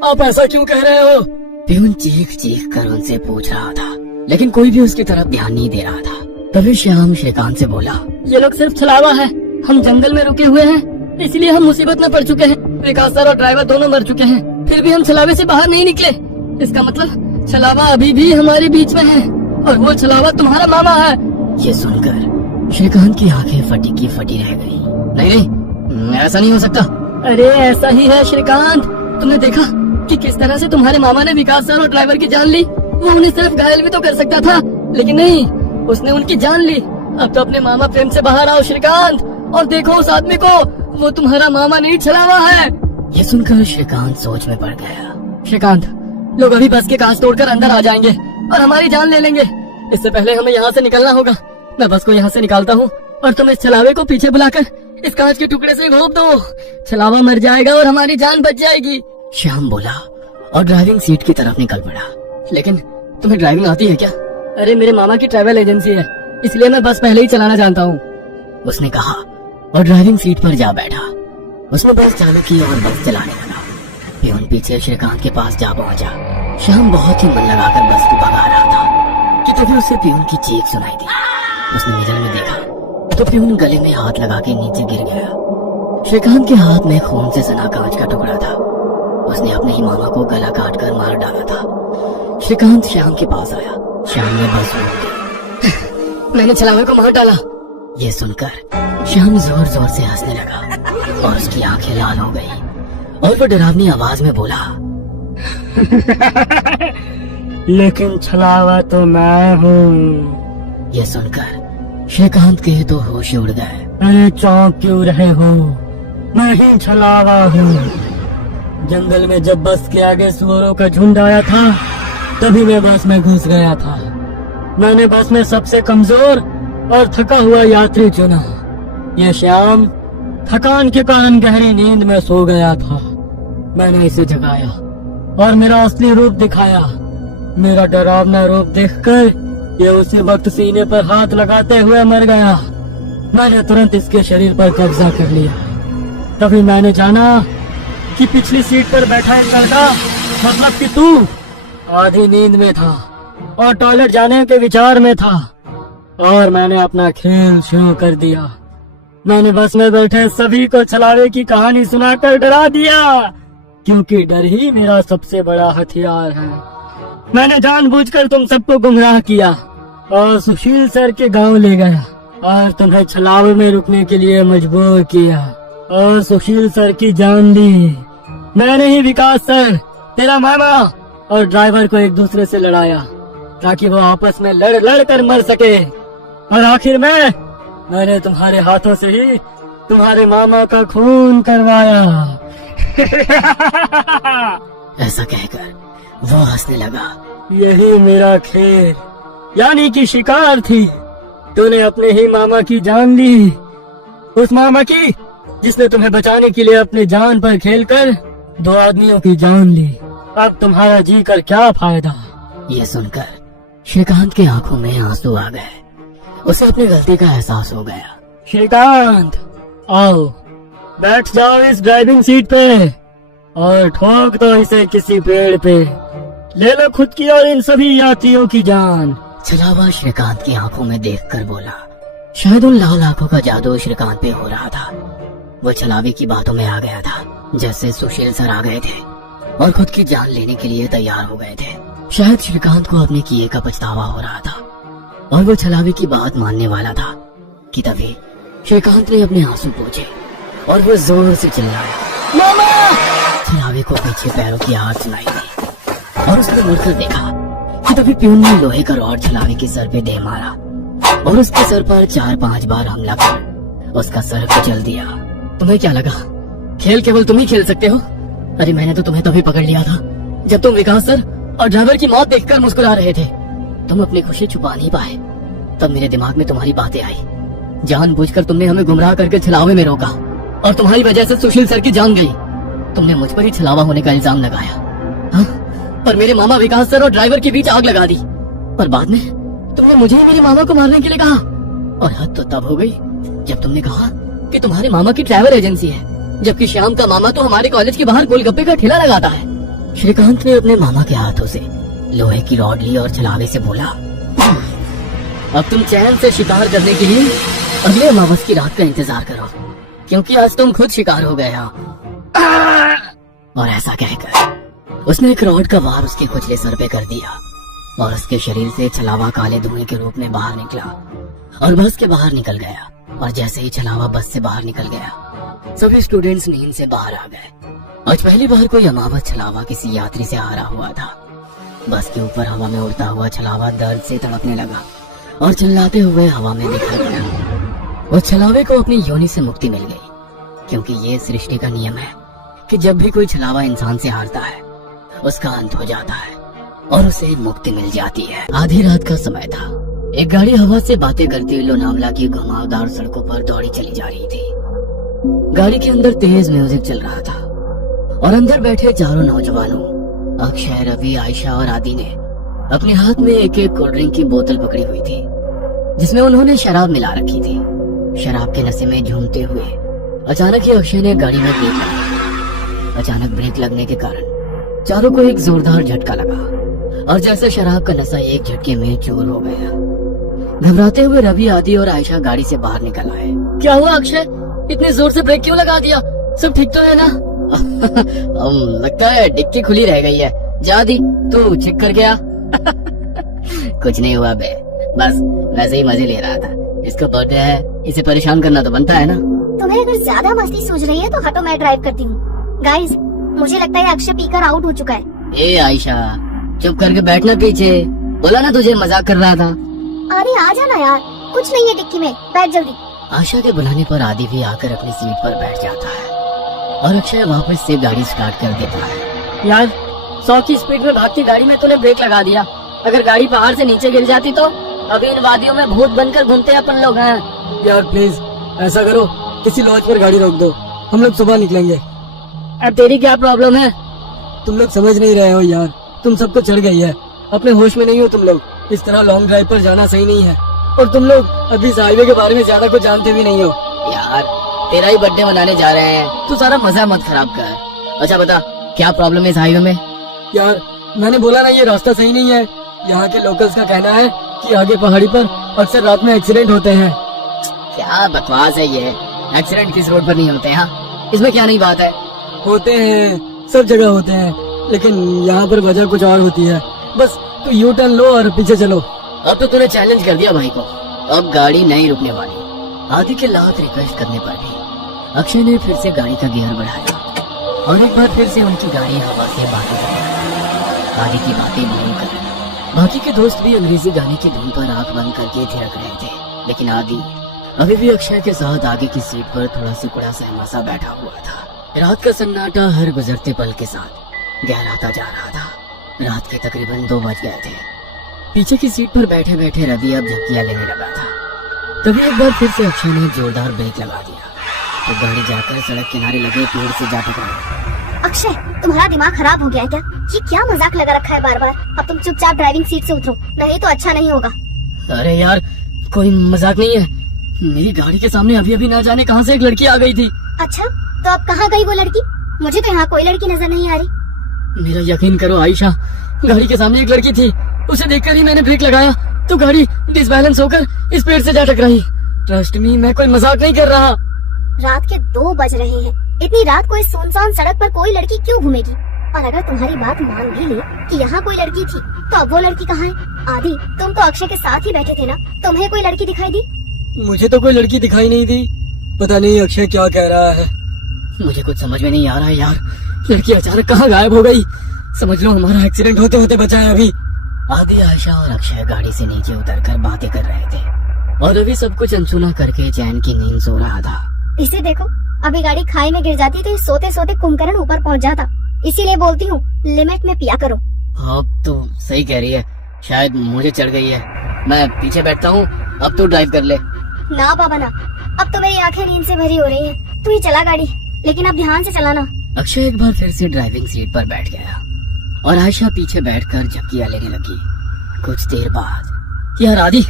आप ऐसा क्यों कह रहे हो? पियून चीख चीख कर उनसे पूछ रहा था, लेकिन कोई भी उसकी तरफ ध्यान नहीं दे रहा था। तभी श्याम श्रीकांत से बोला, ये लोग सिर्फ छलावा है, हम जंगल में रुके हुए हैं, इसलिए हम मुसीबत में पड़ चुके हैं। विकास सर और ड्राइवर दोनों मर चुके हैं, फिर भी हम छलावे से बाहर नहीं निकले। इसका मतलब छलावा अभी भी हमारे बीच में है और वो छलावा तुम्हारा मामा है। ये सुनकर श्रीकांत की आंखें फटी की फटी रह गई। नहीं नहीं, ऐसा नहीं हो सकता। अरे ऐसा ही है श्रीकांत, तुमने देखा कि किस तरह से तुम्हारे मामा ने विकास सर और ड्राइवर की जान ली। वो उन्हें सिर्फ घायल भी तो कर सकता था, लेकिन नहीं, उसने उनकी जान ली। अब तो अपने मामा प्रेम से बाहर आओ श्रीकांत और देखो उस आदमी को, वो तुम्हारा मामा नहीं छलावा है। ये सुनकर श्रीकांत सोच में पड़ गया। श्रीकांत, लोग अभी बस के कांच तोड़कर अंदर आ जाएंगे और हमारी जान ले लेंगे। इससे पहले हमें यहाँ से निकलना होगा। मैं बस को यहाँ से निकालता हूँ और तुम इस छलावे को पीछे बुलाकर इस कांच के टुकड़े से घोंप दो। छलावा मर जाएगा और हमारी जान बच जाएगी। श्याम बोला और ड्राइविंग सीट की तरफ निकल पड़ा। लेकिन तुम्हें ड्राइविंग आती है क्या? अरे मेरे मामा की ट्रैवल एजेंसी है, इसलिए मैं बस पहले ही चलाना जानता हूँ, उसने कहा और ड्राइविंग सीट पर जा बैठा। उसने बस चालू की और बस चलाने लगा। पियून पीछे श्रीकांत के पास जा पहुंचा। श्याम बहुत ही मन लगाकर बस को भगा रहा था कि तभी उसे पियून की चीख सुनाई दी। उसने मिरर में देखा तो पियून गले में हाथ लगा के नीचे गिर गया। श्रीकांत के हाथ में खून से सना कांच का टुकड़ा था। उसने अपने ही मामा को गला काट कर मार डाला था। श्रीकांत श्याम के पास आया। श्याम ने बस रोक दी। मैंने छलावे को मार डाला। ये सुनकर श्याम जोर जोर से हंसने लगा और उसकी आंखें लाल हो गई और वो डरावनी आवाज में बोला, लेकिन छलावा तो मैं हूँ। ये सुनकर श्रीकांत के तो होश उड़ गए। अरे चौंक क्यों रहे हो, मैं ही छलावा हूँ। जंगल में जब बस के आगे सुअरों का झुंड आया था तभी मैं बस में घुस गया था। मैंने बस में सबसे कमजोर और थका हुआ यात्री चुना। ये श्याम थकान के कारण गहरी नींद में सो गया था। मैंने इसे जगाया और मेरा असली रूप दिखाया। मेरा डरावना रूप देखकर ये उसी वक्त सीने पर हाथ लगाते हुए मर गया। मैंने तुरंत इसके शरीर पर कब्जा कर लिया। तभी मैंने जाना कि पिछली सीट पर बैठा एक लड़का, मतलब कि तू, आधी नींद में था और टॉयलेट जाने के विचार में था और मैंने अपना खेल शुरू कर दिया। मैंने बस में बैठे सभी को छलावे की कहानी सुनाकर डरा दिया, क्योंकि डर ही मेरा सबसे बड़ा हथियार है। मैंने जानबूझकर तुम सबको गुमराह किया और सुशील सर के गांव ले गया और तुम्हें छलावे में रुकने के लिए मजबूर किया और सुशील सर की जान ली। मैंने ही विकास सर, तेरा मामा और ड्राइवर को एक दूसरे से लड़ाया ताकि वो आपस में लड़ कर मर सके। और आखिर में मैंने तुम्हारे हाथों से ही तुम्हारे मामा का खून करवाया। ऐसा कहकर वो हंसने लगा। यही मेरा खेल यानी कि शिकार थी। तूने अपने ही मामा की जान ली, उस मामा की जिसने तुम्हें बचाने के लिए अपनी जान पर खेलकर 2 आदमियों की जान ली। अब तुम्हारा जी कर क्या फायदा। ये सुनकर श्रीकांत की आंखों में आंसू आ गए। उसे अपनी गलती का एहसास हो गया। श्रीकांत, आओ बैठ जाओ इस ड्राइविंग सीट पे और ठोक दो इसे किसी पेड़ पे। ले लो खुद की और इन सभी यात्रियों की जान। छलावा श्रीकांत की आंखों में देखकर बोला। शायद उन लाल आंखों का जादू श्रीकांत पे हो रहा था। वो छलावे की बातों में आ गया था, जैसे सुशील सर आ गए थे और खुद की जान लेने के लिए तैयार हो गए थे। शायद श्रीकांत को अपने किए का पछतावा हो रहा था और वो छलावे की बात मानने वाला था कि तभी श्रीकांत ने अपने आंसू पोंछे और वो जोर से चिल्लाया, मामा! छलावे को पीछे पैरों की आवाज सुनाई दी और उसने मुड़कर देखा कि तभी पियून ने लोहे का रॉड छलावे के सर पे दे मारा और उसके सर पर 4-5 बार हमला कर उसका सर कुचल दिया। तुम्हें क्या लगा खेल केवल तुम ही खेल सकते हो? अरे मैंने तो तुम्हें तभी पकड़ लिया था जब तुम विकास सर और ड्राइवर की मौत देखकर मुस्कुरा रहे थे। तुम अपनी खुशी छुपा नहीं पाए, तब मेरे दिमाग में तुम्हारी बातें आई। जानबूझकर तुमने हमें गुमराह करके छलावे में रोका और तुम्हारी वजह से सुशील सर की जान गई। तुमने मुझ पर ही छलावा होने का इल्जाम लगाया। हाँ? पर मेरे मामा विकास सर और ड्राइवर के बीच आग लगा दी। पर बाद में तुमने मुझे ही मेरे मामा को मारने के लिए कहा। और हद तो तब हो गई जब तुमने कहा कि तुम्हारे मामा की ट्रैवल एजेंसी है, जबकि श्याम का मामा तो हमारे कॉलेज के बाहर गोलगप्पे का ठेला लगाता है। श्रीकांत ने अपने मामा के हाथों से लोहे की रॉड ली और छलावे से बोला, अब तुम चैन से शिकार करने के लिए अगले अमावस की रात का इंतजार करो, क्योंकि आज तुम खुद शिकार हो गए हो। और ऐसा कहकर उसने एक रॉड का वार उसके कुचले सर पे कर दिया और उसके शरीर से छलावा काले धुएं के रूप में बाहर निकला और बस के बाहर निकल गया। और जैसे ही छलावा बस से बाहर निकल गया, सभी स्टूडेंट्स नींद से बाहर आ गए। आज पहली बार कोई अमावस छलावा किसी यात्री से हारा हुआ था। बस के ऊपर हवा में उड़ता हुआ छलावा दर्द से तड़पने लगा और चिल्लाते हुए हवा में बिखर गया। उस छलावे को अपनी योनि से मुक्ति मिल गई, क्योंकि ये सृष्टि का नियम है कि जब भी कोई छलावा इंसान से हारता है, उसका अंत हो जाता है और उसे मुक्ति मिल जाती है। आधी रात का समय था। एक गाड़ी हवा से बातें करती हुई लोनावला की घुमावदार सड़कों पर दौड़ी चली जा रही थी। गाड़ी के अंदर तेज म्यूजिक चल रहा था और अंदर बैठे चारों नौजवानों अक्षय, रवि, आयशा और आदि ने अपने हाथ में एक एक कोल्ड ड्रिंक की बोतल पकड़ी हुई थी, जिसमें उन्होंने शराब मिला रखी थी। शराब के नशे में झूमते हुए अचानक ही अक्षय ने गाड़ी में ब्रेक लगाई। अचानक ब्रेक लगने के कारण चारों को एक जोरदार झटका लगा और जैसे शराब का नशा एक झटके में चूर हो गया। घबराते हुए रवि, आदि और आयशा गाड़ी से बाहर निकल आए। क्या हुआ अक्षय, इतने जोर से ब्रेक क्यों लगा दिया? सब ठीक तो है ना? लगता है डिक्की खुली रह गई है। जा दी, तू चेक कर गया? कुछ नहीं हुआ बे, बस वैसे ही मजे ले रहा था। इसका बर्थडे है, इसे परेशान करना तो बनता है ना। तुम्हें अगर ज्यादा मस्ती सूझ रही है तो हटो, मैं ड्राइव करती हूँ। गाइस, मुझे लगता है अक्षय पीकर आउट हो चुका है। ए आयशा, चुप करके बैठना पीछे। बोला ना तुझे मजाक कर रहा था। अरे आ जाना यार, कुछ नहीं है डिक्की में, बैठ जल्दी। आशा के बुलाने पर आदि भी आकर अपनी सीट पर बैठ जाता है और अक्षय वापस से गाड़ी स्टार्ट कर देता है। यार 100 की स्पीड में भागती गाड़ी में तूने ब्रेक लगा दिया। अगर गाड़ी पहाड़ से नीचे गिर जाती तो अभी इन वादियों में भूत बनकर घूमते अपन लोग हैं। यार प्लीज ऐसा करो, किसी लॉज पर गाड़ी रोक दो, हम लोग सुबह निकलेंगे। अब तेरी क्या प्रॉब्लम है? तुम लोग समझ नहीं रहे हो यार, तुम सबको चढ़ गई है, अपने होश में नहीं हो तुम लोग। इस तरह लॉन्ग ड्राइव पर जाना सही नहीं है और तुम लोग अभी इस हाईवे के बारे में ज्यादा कुछ जानते भी नहीं हो। यार तेरा ही बर्थडे मनाने जा रहे हैं, तू सारा मजा मत खराब कर। अच्छा बता, क्या प्रॉब्लम है इस हाईवे में? यार मैंने बोला ना, ये रास्ता सही नहीं है। यहाँ के लोकल्स का कहना है कि आगे पहाड़ी पर अक्सर रात में एक्सीडेंट होते हैं। क्या बकवास है ये? एक्सीडेंट किस रोड पर नहीं होते हैं? इसमें क्या नई बात है? होते हैं, सब जगह होते हैं, लेकिन यहाँ पर वजह कुछ और होती है। बस तो यू टर्न लो और पीछे चलो। अब तो तूने चैलेंज कर दिया भाई को, अब गाड़ी नहीं रुकने वाली। आदि के लाख रिक्वेस्ट करने पर भी अक्षय ने फिर से गाड़ी का गियर बढ़ाया और एक बार फिर से उनकी गाड़ी हवा से बातें कर रही। आदि की बातें नहीं कर रही। बाकी के दोस्त भी अंग्रेजी गाने की धुन पर आंख बंद करके थिरक रहे थे, लेकिन आदि अभी भी अक्षय के साथ आगे की सीट पर थोड़ा सिकुड़ा सहमा सा बैठा हुआ था। रात का सन्नाटा हर गुजरते पल के साथ गहराता जा रहा था। रात के तकरीबन 2 बज गए थे। पीछे की सीट पर बैठे बैठे रवि अब झपकियां लेने लगा था। तभी एक बार फिर से अक्षय ने जोरदार ब्रेक लगा दिया तो गाड़ी जाकर सड़क किनारे लगे पेड़ से जा टकराई। अक्षय, तुम्हारा दिमाग खराब हो गया है क्या? ये क्या मजाक लगा रखा है बार बार? अब तुम चुपचाप ड्राइविंग सीट से उतरो, नहीं तो अच्छा नहीं होगा। अरे यार कोई मजाक नहीं है, मेरी गाड़ी के सामने अभी अभी ना जाने कहां से एक लड़की आ गई थी। अच्छा, तो अब कहाँ गई वो लड़की? मुझे तो यहाँ कोई लड़की नजर नहीं आ रही। मेरा यकीन करो आयशा, गाड़ी के सामने एक लड़की थी, उसे देखकर ही मैंने ब्रेक लगाया तो गाड़ी डिसबैलेंस होकर इस पेड़ से जा टकराई। ट्रस्ट मी, मैं कोई मजाक नहीं कर रहा। रात के 2 बज रहे हैं, इतनी रात को इस सुनसान सड़क पर कोई लड़की क्यों घूमेगी? और अगर तुम्हारी बात मान भी ले कि यहाँ कोई लड़की थी, तो अब वो लड़की कहाँ है? आदि, तुम तो अक्षय के साथ ही बैठे थे ना, तुम्हें कोई लड़की दिखाई दी? मुझे तो कोई लड़की दिखाई नहीं दी। पता नहीं अक्षय क्या कह रहा है। मुझे कुछ समझ में नहीं आ रहा है यार, लड़की अचानक कहाँ गायब हो गई? समझ लो हमारा एक्सीडेंट होते होते बचा है अभी। आदि, आयशा और अक्षय गाड़ी से नीचे उतरकर बातें कर रहे थे और अभी सब कुछ अनसुना करके चैन की नींद सो रहा था। इसे देखो, अभी गाड़ी खाई में गिर जाती तो ये सोते सोते कुंभकर्ण ऊपर पहुँच जाता। इसीलिए बोलती हूँ, लिमिट में पिया करो। अब तो सही कह रही है, शायद मुझे चढ़ गई है। मैं पीछे बैठता हूँ अब तू ड्राइव कर ले। ना बाबा ना, अब तो मेरी आंखें नींद से भरी हो रही हैं। तू ही चला गाड़ी, लेकिन अब ध्यान से चलाना। अक्षय एक बार फिर से ड्राइविंग सीट पर बैठ गया और आयशा पीछे बैठकर झपकियां लेने लगी। कुछ देर बाद, यार आदि,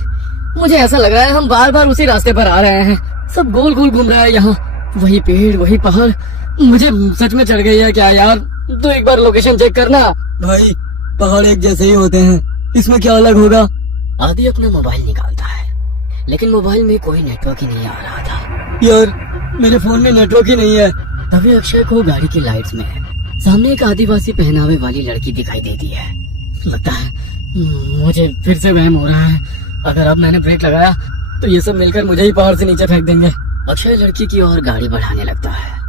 मुझे ऐसा लग रहा है हम बार बार उसी रास्ते पर आ रहे हैं। सब गोल गोल घूम रहा है यहाँ, वही पेड़ वही पहाड़। मुझे सच में चढ़ गई है क्या यार? तू एक बार लोकेशन चेक करना। भाई पहाड़ एक जैसे ही होते हैं, इसमें क्या अलग होगा? आदि अपना मोबाइल निकालता है, लेकिन मोबाइल में कोई नेटवर्क ही नहीं आ रहा था। यार मेरे फोन में नेटवर्क ही नहीं है। तभी अक्षय को गाड़ी की लाइट्स में सामने एक आदिवासी पहनावे वाली लड़की दिखाई देती है। लगता है मुझे फिर से वहम हो रहा है। अगर अब मैंने ब्रेक लगाया तो ये सब मिलकर मुझे ही पहाड़ से नीचे फेंक देंगे। अक्षय लड़की की ओर गाड़ी बढ़ाने लगता है।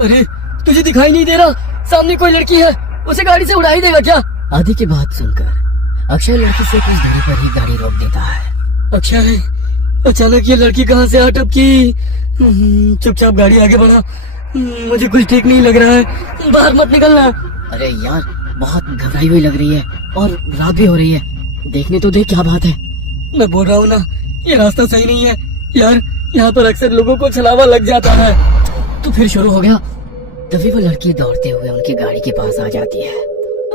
अरे तुझे दिखाई नहीं दे रहा? सामने कोई लड़की है, उसे गाड़ी से उड़ा ही देगा क्या? आदि की बात सुनकर अक्षय लड़की से कुछ दूरी पर ही गाड़ी रोक देता है। अक्षय, अचानक ये लड़की कहाँ से आ टपकी? चुपचाप गाड़ी आगे बढ़ा, मुझे कुछ ठीक नहीं लग रहा है। बाहर मत निकलना। अरे यार, बहुत घबराई हुई लग रही है और रात भी हो रही है। देखने तो देख क्या बात है। मैं बोल रहा हूँ ना, ये रास्ता सही नहीं है यार। यहाँ पर अक्सर लोगों को छलावा लग जाता है। तो फिर शुरू हो गया। तभी वो लड़की दौड़ते हुए उनकी गाड़ी के पास आ जाती है।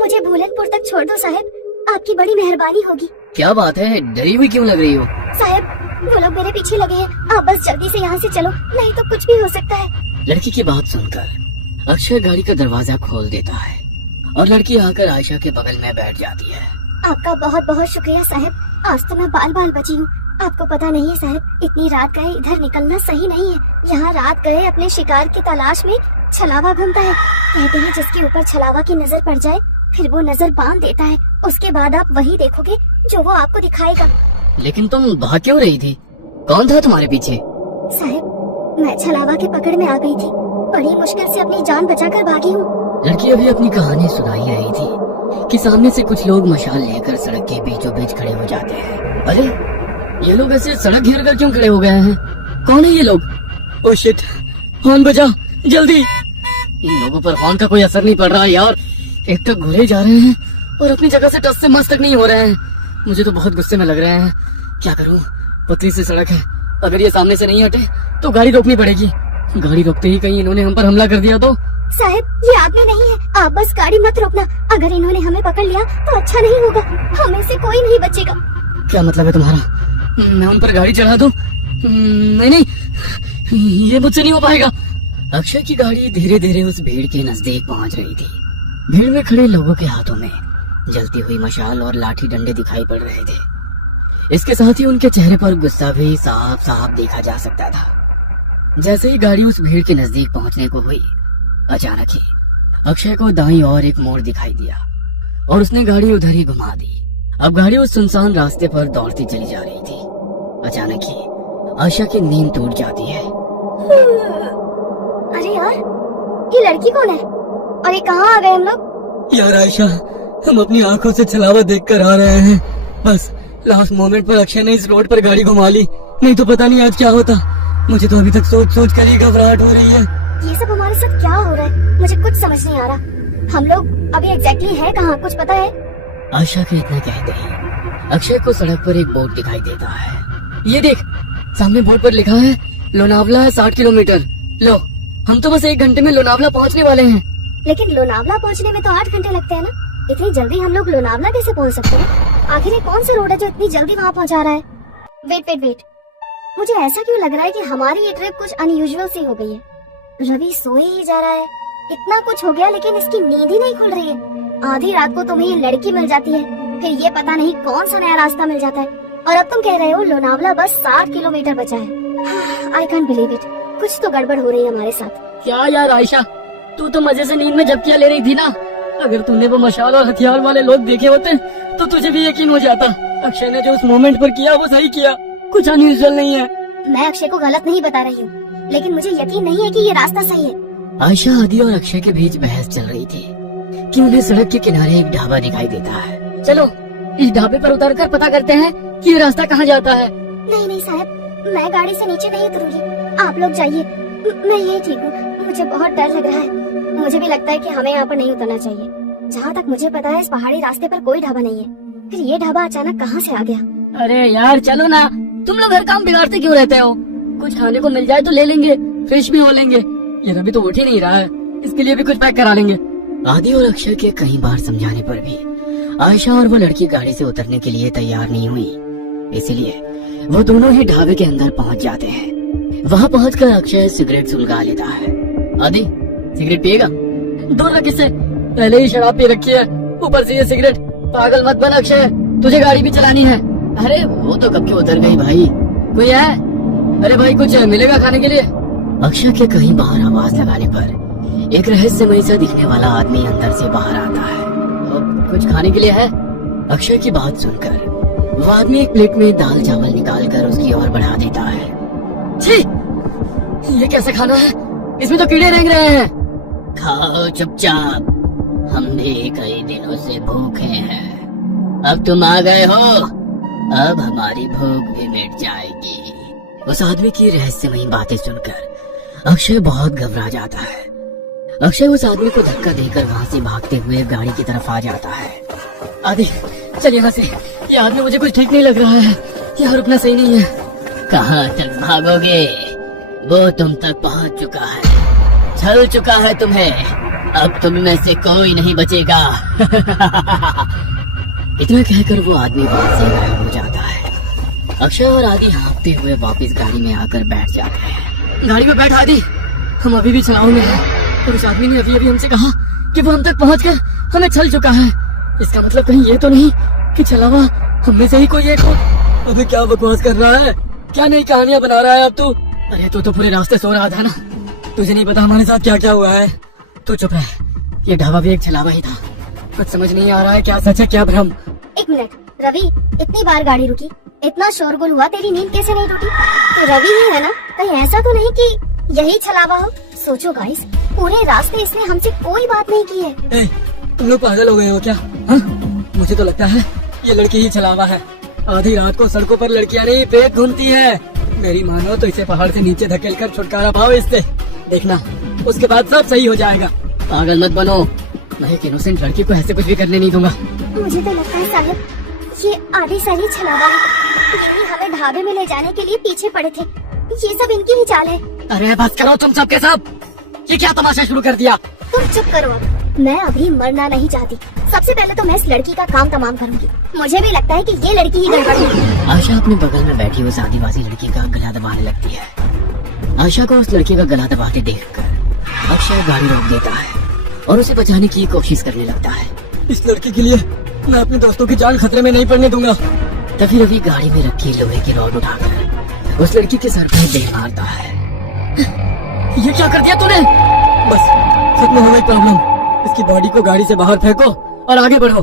मुझे भूलनपुर तक छोड़ दो साहब, आपकी बड़ी मेहरबानी होगी। क्या बात है, डरी हुई क्यों लग रही हो? साहब वो लोग मेरे पीछे लगे हैं, आप बस जल्दी से यहाँ से चलो, नहीं तो कुछ भी हो सकता है। लड़की की बात सुनकर अक्षय गाड़ी का दरवाजा खोल देता है और लड़की आकर आयशा के बगल में बैठ जाती है। आपका बहुत बहुत शुक्रिया साहब, आज तो मैं बाल बाल बची हूँ। आपको पता नहीं है साहब, इतनी रात गए इधर निकलना सही नहीं है। यहाँ रात गए अपने शिकार की तलाश में छलावा घूमता है। कहते हैं जिसके ऊपर छलावा की नजर पड़ जाए फिर वो नजर बांध देता है, उसके बाद आप वही देखोगे जो वो आपको दिखाएगा। लेकिन तुम भाग क्यों रही थी? कौन था तुम्हारे पीछे? साहब मैं छलावा के पकड़ में आ गई थी, बड़ी मुश्किल से अपनी जान बचाकर भागी हूँ। लड़की अभी अपनी कहानी सुनाई रही थी कि सामने से कुछ लोग मशाल लेकर सड़क के बीचों बीच खड़े हो जाते हैं। अरे ये लोग ऐसे सड़क घेर कर क्यों खड़े हो गए हैं? कौन है ये लोग? ओह शिट, हॉर्न बजा जल्दी। इन लोगों पर हॉर्न का कोई असर नहीं पड़ रहा यार। एक तो घुरे जा रहे हैं और अपनी जगह से टस से मस तक नहीं हो रहे हैं। मुझे तो बहुत गुस्से में लग रहे हैं। क्या करूं, पतली सी सड़क है, अगर ये सामने से नहीं हटे तो गाड़ी रोकनी पड़ेगी। गाड़ी रोकते ही कहीं इन्होंने हम पर हमला कर दिया तो? साहब ये आदमी नहीं है, आप बस गाड़ी मत रोकना। अगर इन्होंने हमें पकड़ लिया तो अच्छा नहीं होगा, हमें से कोई नहीं बचेगा। क्या मतलब है तुम्हारा? मैं उन पर गाड़ी चढ़ा दूं? नहीं नहीं, ये मुझसे नहीं हो पाएगा। अक्षय की गाड़ी धीरे धीरे उस भीड़ के नजदीक पहुंच रही थी। भीड़ में खड़े लोगों के हाथों में जलती हुई मशाल और लाठी डंडे दिखाई पड़ रहे थे। इसके साथ ही उनके चेहरे पर गुस्सा भी साफ साफ देखा जा सकता था। जैसे ही गाड़ी उस भीड़ के नजदीक पहुंचने को हुई, अचानक ही अक्षय को दाईं ओर एक मोड़ दिखाई दिया और उसने गाड़ी उधर ही घुमा दी। अब गाड़ी उस सुनसान रास्ते पर दौड़ती चली जा रही थी। अचानक ही आयशा की नींद टूट जाती है। अरे यार, ये लड़की कौन है और ये कहाँ आ गए हम लोग? यार आयशा, हम अपनी आंखों से छलावा देखकर आ रहे हैं। बस लास्ट मोमेंट पर अक्षय ने इस रोड पर गाड़ी घुमा ली, नहीं तो पता नहीं आज क्या होता। मुझे तो अभी तक सोच सोच कर ही घबराहट हो रही है। ये सब हमारे साथ क्या हो रहा है, मुझे कुछ समझ नहीं आ रहा। हम लोग अभी एग्जैक्टली है कहाँ, कुछ पता है? आयशा के इतना कहते ही अक्षय को सड़क पर एक बोर्ड दिखाई देता है। ये देख, सामने बोर्ड पर लिखा है लोनावला 60 किलोमीटर। लो, हम तो बस 1 घंटे में लोनावला पहुंचने वाले हैं। लेकिन लोनावला पहुंचने में तो 8 घंटे लगते हैं ना। इतनी जल्दी हम लोग लोनावला कैसे पहुंच सकते हैं? आखिर ये कौन सा रोड है जो इतनी जल्दी वहाँ पहुंचा रहा है? वेट, मुझे ऐसा क्यों लग रहा है कि हमारी ये ट्रिप कुछ अनयूजुअल सी हो गई है। रवि सोए ही जा रहा है, इतना कुछ हो गया लेकिन इसकी नींद ही नहीं खुल रही है। आधी रात को तुम्हें ये लड़की मिल जाती है, फिर ये पता नहीं कौन सा नया रास्ता मिल जाता है, और अब तुम कह रहे हो लोनावला बस 60 किलोमीटर बचा है। आई कांट बिलीव इट, कुछ तो गड़बड़ हो रही है हमारे साथ। क्या यार आयशा, तू तो मजे से नींद में झपकियां ले रही थी ना। अगर तूने वो मशाल और हथियार वाले लोग देखे होते तो तुझे भी यकीन हो जाता। अक्षय ने जो उस मोमेंट पर किया वो सही किया, कुछ अनयूजुअल नहीं है। मैं अक्षय को गलत नहीं बता रही हूँ, लेकिन मुझे यकीन नहीं है कि ये रास्ता सही है। आयशा, आदि और अक्षय के बीच बहस चल रही थी कि उन्हें सड़क के किनारे एक ढाबा दिखाई देता है। चलो इस ढाबे पर उतरकर पता करते हैं कि ये रास्ता कहाँ जाता है। नहीं साहब, मैं गाड़ी से नीचे नहीं उतरूंगी, आप लोग जाइए, मैं यही ठीक हूँ। मुझे बहुत डर लग रहा है। मुझे भी लगता है कि हमें यहाँ पर नहीं उतरना चाहिए। जहाँ तक मुझे पता है इस पहाड़ी रास्ते पर कोई ढाबा नहीं है, फिर ये ढाबा अचानक कहाँ से आ गया? अरे यार चलो ना, तुम लोग हर काम बिगाड़ते क्यों रहते हो? कुछ खाने को मिल जाए तो ले लेंगे, फ्रेश भी हो लेंगे। ये रवि तो उठ ही नहीं रहा है, इसके लिए भी कुछ पैक करा लेंगे। आदि और अक्षय के कई बार समझाने पर भी आयशा और वो लड़की गाड़ी से उतरने के लिए तैयार नहीं हुई। इसीलिए वो दोनों ही ढाबे के अंदर पहुंच जाते हैं। वहां पहुंचकर अक्षय सिगरेट सुलगा लेता है। आदि सिगरेट पिएगा? दूर रख इससे, पहले ही शराब पी रखी है, ऊपर से ये सिगरेट। पागल मत बन अक्षय, तुझे गाड़ी भी चलानी है। अरे वो तो कब की उतर गई भाई। कोई है? अरे भाई कुछ मिलेगा खाने के लिए? अक्षय के कहीं बाहर आवाज लगाने पर एक रहस्यमय सा दिखने वाला आदमी अंदर से बाहर आता है। कुछ खाने के लिए है? अक्षय की बात सुनकर वो आदमी एक प्लेट में दाल चावल निकालकर उसकी ओर बढ़ा देता है। छी, ये कैसे खाना है? इसमें तो कीड़े रेंग रहे हैं। खाओ चुपचाप, हम भी कई दिनों से भूखे हैं। अब तुम आ गए हो, अब हमारी भूख भी मिट जाएगी। उस आदमी की रहस्यमयी बातें सुनकर अक्षय बहुत घबरा जाता है। अक्षय उस आदमी को धक्का देकर वहाँ से भागते हुए गाड़ी की तरफ आ जाता है। आदि चल यहाँ से, ये आदमी मुझे कुछ ठीक नहीं लग रहा है, यहाँ रुकना सही नहीं है। कहाँ तक भागोगे? वो तुम तक पहुँच चुका है, छल चुका है तुम्हें। अब तुम में से कोई नहीं बचेगा। इतना कहकर वो आदमी वहाँ से गायब हो जाता है। अक्षय और आदि हाँफते हुए वापस गाड़ी में आकर बैठ जाते हैं। गाड़ी में बैठ आदि, हम अभी भी छलाऊ में हैं और उस आदमी ने अभी अभी हमसे कहा कि वो हम तक पहुंचकर हमें छल चुका है। इसका मतलब कहीं ये तो नहीं कि छलावा हम में से ही कोई एक हो? अबे क्या बकवास कर रहा है? क्या नई कहानियां बना रहा है अब तू? अरे तू तो पूरे रास्ते सो रहा था ना, तुझे नहीं पता हमारे साथ क्या क्या हुआ है? तू चुप रह, ये ढाबा भी एक छलावा ही था। कुछ समझ नहीं आ रहा है, क्या सच है क्या भ्रम। एक मिनट रवि, इतनी बार गाड़ी रुकी, इतना शोरगुल हुआ, तेरी नींद कैसे नहीं टूटी? तो रवि ही है ना? कहीं ऐसा तो नहीं कि यही छलावा हो? सोचो गाइस, पूरे रास्ते इसने हमसे कोई बात नहीं की है। ए, तुम लोग पागल हो गए हो क्या? हाँ? मुझे तो लगता है ये लड़की ही छलावा है। आधी रात को सड़कों पर लड़कियां नहीं फेंक घूमती है। मेरी मानो तो इसे पहाड़ से नीचे धकेल कर छुटकारा पाओ इससे, देखना उसके बाद सब सही हो जाएगा। पागल मत बनो, मैं एक इनोसेंट लड़की को ऐसे कुछ भी करने नहीं दूंगा। मुझे तो लगता है साहब ये आधी सही छलावा है। यही हमें ढाबे में ले जाने के लिए पीछे पड़े थे। ये सब इनकी ही चाल है। अरे बस करो तुम सब के सब, ये क्या तमाशा शुरू कर दिया? तुम चुप करो अब, मैं अभी मरना नहीं चाहती। सबसे पहले तो मैं इस लड़की का काम तमाम करूंगी। मुझे भी लगता है कि ये लड़की ही गड़बड़ है। आशा अपने बगल में बैठी उस आदिवासी लड़की का गला दबाने लगती है। आशा को उस लड़की का गला दबाते देखकर अक्षय गाड़ी रोक देता है और उसे बचाने की कोशिश करने लगता है। इस लड़की के लिए मैं अपने दोस्तों की जान खतरे में नहीं पड़ने दूंगा। तभी रवि गाड़ी में रखी लोहे की रॉड उठाकर उस लड़की के सर पर दे मारता है। ये क्या कर दिया तूने? बस खत्म हो गई प्रॉब्लम। इसकी बॉडी को गाड़ी से बाहर फेंको और आगे बढ़ो।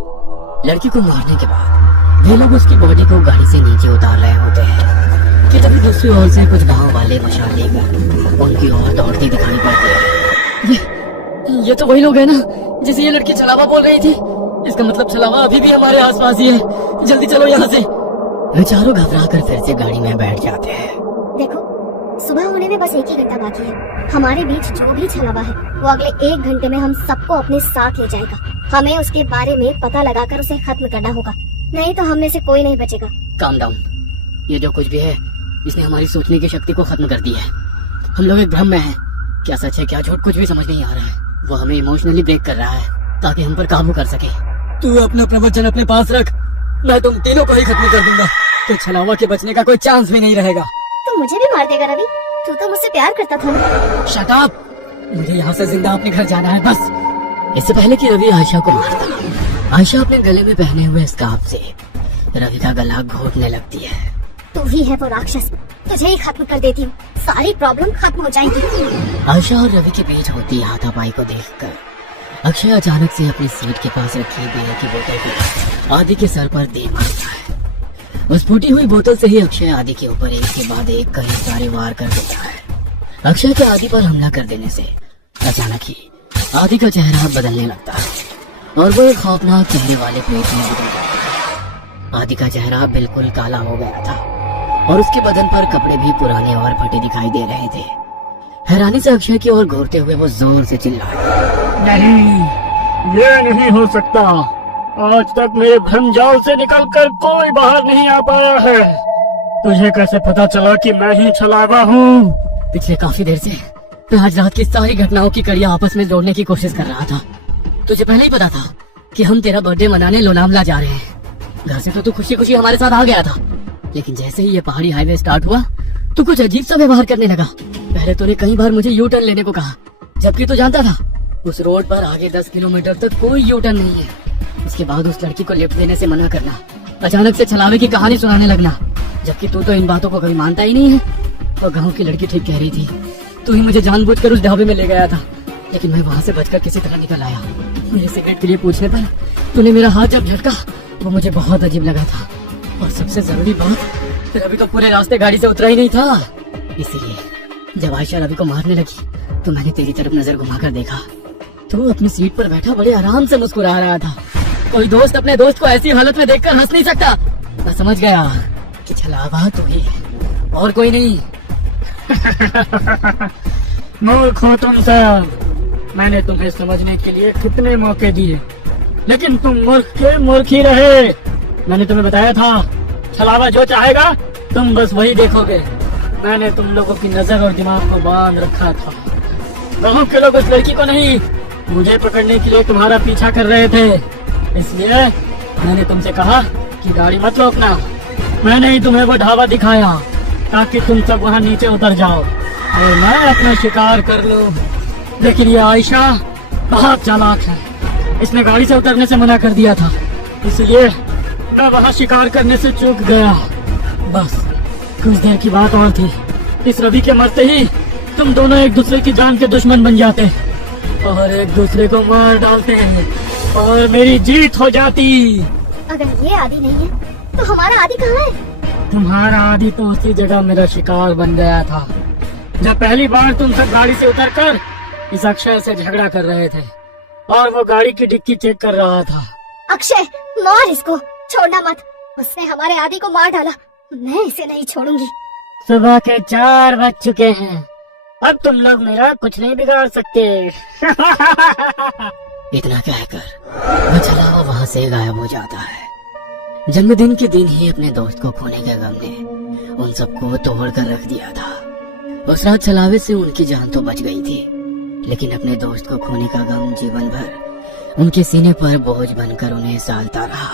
लड़की को मारने के बाद वे लोग उसकी बॉडी को गाड़ी से नीचे उतार रहे होते हैं कि तभी दूसरी ओर से कुछ गांव वाले मशाल लेकर उनकी ओर दौड़ते दिखाई पड़ते हैं। ये तो वही लोग हैं ना जिसे ये लड़की छलावा बोल रही थी। इसका मतलब छलावा अभी भी हमारे आसपास ही है। जल्दी चलो यहाँ से। वे चारों घबरा कर फिर से गाड़ी में बैठ जाते हैं। देखो सुबह होने में बस एक ही घंटा बाकी है। हमारे बीच जो भी छलावा है वो अगले 1 घंटे में हम सबको अपने साथ ले जाएगा। हमें उसके बारे में पता लगाकर उसे खत्म करना होगा, नहीं तो हम में से कोई नहीं बचेगा। काम डाउन, ये जो कुछ भी है इसने हमारी सोचने की शक्ति को खत्म कर दी है। हम लोग एक भ्रम में हैं। क्या सच है क्या झूठ कुछ भी समझ नहीं आ रहा है। वो हमें इमोशनली ब्रेक कर रहा है ताकि हम पर काबू कर सके। तू अपना प्रवचन अपने पास रख, मैं तुम तीनों को ही खत्म कर दूंगा। तो छलावा के बचने का कोई चांस भी नहीं रहेगा। तू मुझे भी मार देगा रवि? तू तो मुझसे प्यार करता था ना। शट अप, मुझे यहाँ से जिंदा अपने घर जाना है बस। इससे पहले कि रवि आयशा को मारता, आयशा अपने गले में पहने हुए स्कार्फ से रवि का गला घोटने लगती है। तू ही है वो राक्षस, तुझे ही खत्म कर देती हूँ, सारी प्रॉब्लम खत्म हो जाएगी। आयशा और रवि के बीच होती हाथापाई को देखकर अक्षय अचानक से अपनी सीट के पास रखी बियर की बोतल को आदि के सर पर दे मारता है। उस फूटी हुई बोतल से ही अक्षय आदि के ऊपर एक के बाद एक कई सारे वार कर देता है। अक्षय के आदि पर हमला कर देने से अचानक ही आदि का चेहरा बदलने लगता है और वो एक खौफनाक चेहरे वाले प्लेट में बदल जाता है। आदि का चेहरा बिल्कुल काला हो गया था और उसके बदन पर कपड़े भी पुराने और फटे दिखाई दे रहे थे। हैरानी से अक्षय की ओर घूरते हुए वो जोर से चिल्लाया, नहीं, ये नहीं हो सकता। आज तक मेरे भ्रम जाल से निकलकर कोई बाहर नहीं आ पाया है। तुझे कैसे पता चला कि मैं ही छलावा हूँ? पिछले काफी देर से मैं आज रात की सारी घटनाओं की कड़ियां आपस में जोड़ने की कोशिश कर रहा था। तुझे पहले ही पता था कि हम तेरा बर्थडे मनाने लोनावला जा रहे हैं। घर से तो तू खुशी खुशी हमारे साथ आ गया था, लेकिन जैसे ही ये पहाड़ी हाईवे स्टार्ट हुआ तो कुछ अजीब सा व्यवहार करने लगा। पहले तूने कई बार मुझे यू टर्न लेने को कहा, जबकि तू जानता था उस रोड पर आगे 10 किलोमीटर तक कोई यू टर्न नहीं है। उसके बाद उस लड़की को लिफ्ट देने से मना करना, अचानक से छलावे की कहानी सुनाने लगना, जबकि तू तो इन बातों को कभी मानता ही नहीं है। और गाँव की लड़की ठीक कह रही थी, तू ही मुझे जानबूझकर उस ढाबे में ले गया था, लेकिन मैं वहाँ से बचकर किसी तरह निकल आया। मुझे सिगरेट के लिए पूछने पर तूने मेरा हाथ जब झटका वो मुझे बहुत अजीब लगा था। और सबसे जरूरी बात, रवि तो पूरे रास्ते गाड़ी से उतरा ही नहीं था। इसीलिए जब आयशा रवि को मारने लगी तो मैंने तेरी तरफ नजर घुमाकर देखा। तू अपनी सीट पर बैठा बड़े आराम से मुस्कुरा रहा था। कोई दोस्त अपने दोस्त को ऐसी हालत में देखकर हंस नहीं सकता। मैं समझ गया कि छलावा तू ही है और कोई नहीं। मूर्ख हो तुम सब। मैंने तुम्हें समझने के लिए कितने मौके दिए, लेकिन तुम मूर्ख के मूर्ख ही रहे। मैंने तुम्हें बताया था छलावा जो चाहेगा तुम बस वही देखोगे। मैंने तुम लोगों की नजर और दिमाग को बांध रखा था। गाँव के लोग उस लड़की को नहीं, मुझे पकड़ने के लिए तुम्हारा पीछा कर रहे थे। इसलिए मैंने तुमसे कहा कि गाड़ी मत रोकना। मैंने ही तुम्हें वो ढाबा दिखाया ताकि तुम सब वहाँ नीचे उतर जाओ और मैं अपना शिकार कर लूं। लेकिन ये आयशा बहुत चालाक है। इसने गाड़ी से उतरने से मना कर दिया था, इसलिए मैं वहाँ शिकार करने से चूक गया। बस कुछ देर की बात और थी, इस रवि के मरते ही तुम दोनों एक दूसरे की जान के दुश्मन बन जाते और एक दूसरे को मार डालते और मेरी जीत हो जाती। अगर ये आदि नहीं है तो हमारा आदि कहाँ है? तुम्हारा आदि तो उसी जगह मेरा शिकार बन गया था जब पहली बार तुम सब गाड़ी से उतरकर इस अक्षय से झगड़ा कर रहे थे और वो गाड़ी की डिक्की चेक कर रहा था। अक्षय, मार इसको, छोड़ना मत। उसने हमारे आदि को मार डाला, मैं इसे नहीं छोड़ूंगी। सुबह के 4 बज चुके हैं, अब तुम लोग मेरा कुछ नहीं बिगाड़ सकते। इतना कहकर वो छलावा वहाँ से गायब हो जाता है। जन्मदिन के दिन ही अपने दोस्त को खोने के गम ने उन सबको तोड़ कर रख दिया था। उस रात छलावे से उनकी जान तो बच गई थी, लेकिन अपने दोस्त को खोने का गम जीवन भर उनके सीने पर बोझ बनकर उन्हें सालता रहा।